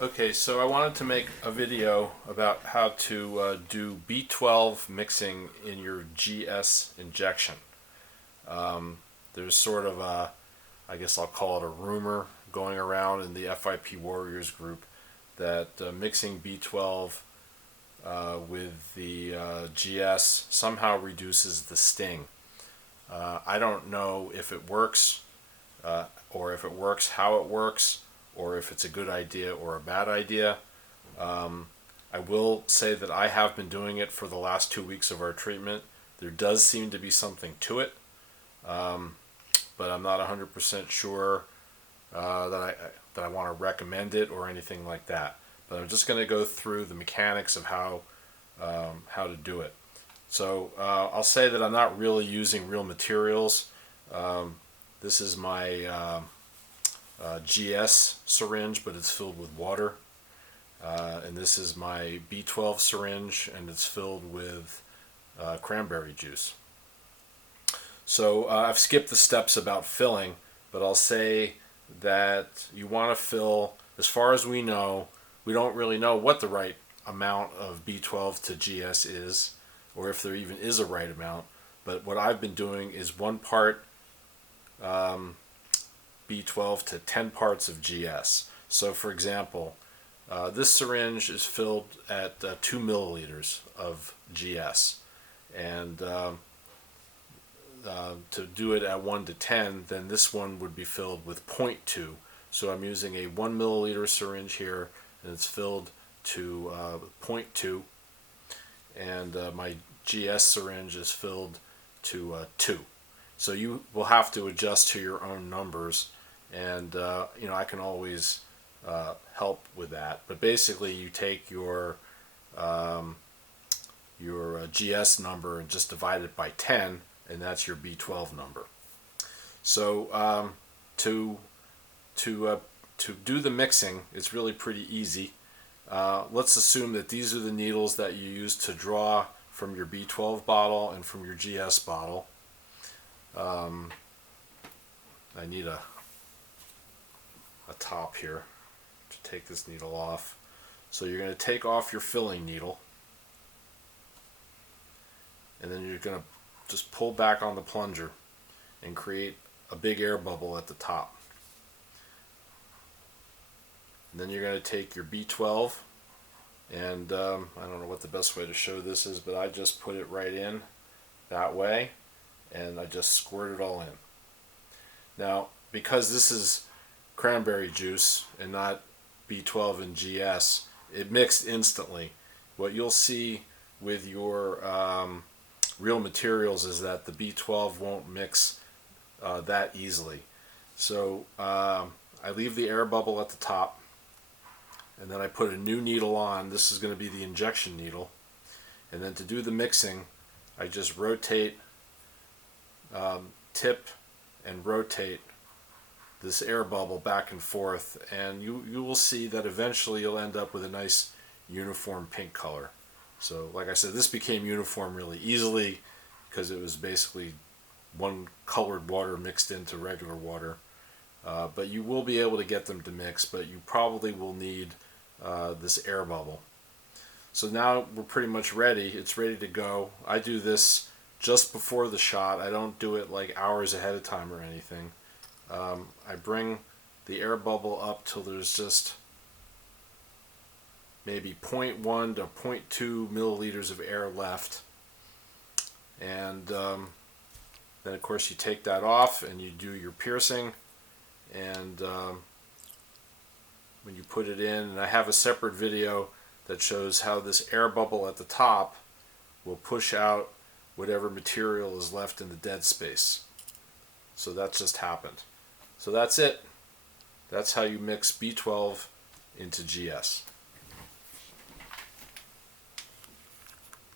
Okay, so I wanted to make a video about how to do B12 mixing in your GS injection. There's sort of a, I guess I'll call it a rumor going around in the FIP Warriors group that mixing B12 with the GS somehow reduces the sting. I don't know if it works, or if it works, how it works, or if it's a good idea or a bad idea. I will say that I have been doing it for the last 2 weeks of our treatment. There does seem to be something to it, but I'm not 100% sure that I want to recommend it or anything like that. But I'm just going to go through the mechanics of how to do it. So I'll say that I'm not really using real materials. This is my GS syringe, but it's filled with water. And this is my B12 syringe, and it's filled with cranberry juice. So I've skipped the steps about filling, but I'll say that you want to fill, as far as we know, we don't really know what the right amount of B12 to GS is, or if there even is a right amount. But what I've been doing is 1 part B12 to 10 parts of GS. So for example, this syringe is filled at 2 milliliters of GS, and to do it at 1 to 10, then this one would be filled with 0.2. So I'm using a 1 milliliter syringe here, and it's filled to 0.2, and my GS syringe is filled to 2. So you will have to adjust to your own numbers, and I can always help with that. But basically, you take your GS number and just divide it by 10, and that's your B12 number. So to do the mixing, it's really pretty easy. Let's assume that these are the needles that you use to draw from your B12 bottle and from your GS bottle. I need a top here to take this needle off. So you're going to take off your filling needle, and then you're going to just pull back on the plunger and create a big air bubble at the top. And then you're going to take your B12, and I don't know what the best way to show this is, but I just put it right in that way, and I just squirt it all in. Now, because this is cranberry juice and not B12 and GS, it mixed instantly. What you'll see with your real materials is that the B12 won't mix that easily. So I leave the air bubble at the top, and then I put a new needle on. This is going to be the injection needle. And then to do the mixing, I just rotate, tip and rotate this air bubble back and forth, and you will see that eventually you'll end up with a nice uniform pink color. So like I said, this became uniform really easily because it was basically one colored water mixed into regular water. But you will be able to get them to mix, but you probably will need this air bubble. So now we're pretty much ready. It's ready to go. I do this just before the shot. I don't do it like hours ahead of time or anything. I bring the air bubble up till there's just maybe 0.1 to 0.2 milliliters of air left, and then of course you take that off and you do your piercing, and when you put it in, and I have a separate video that shows how this air bubble at the top will push out whatever material is left in the dead space. So that just happened. So that's it. That's how you mix B12 into GS.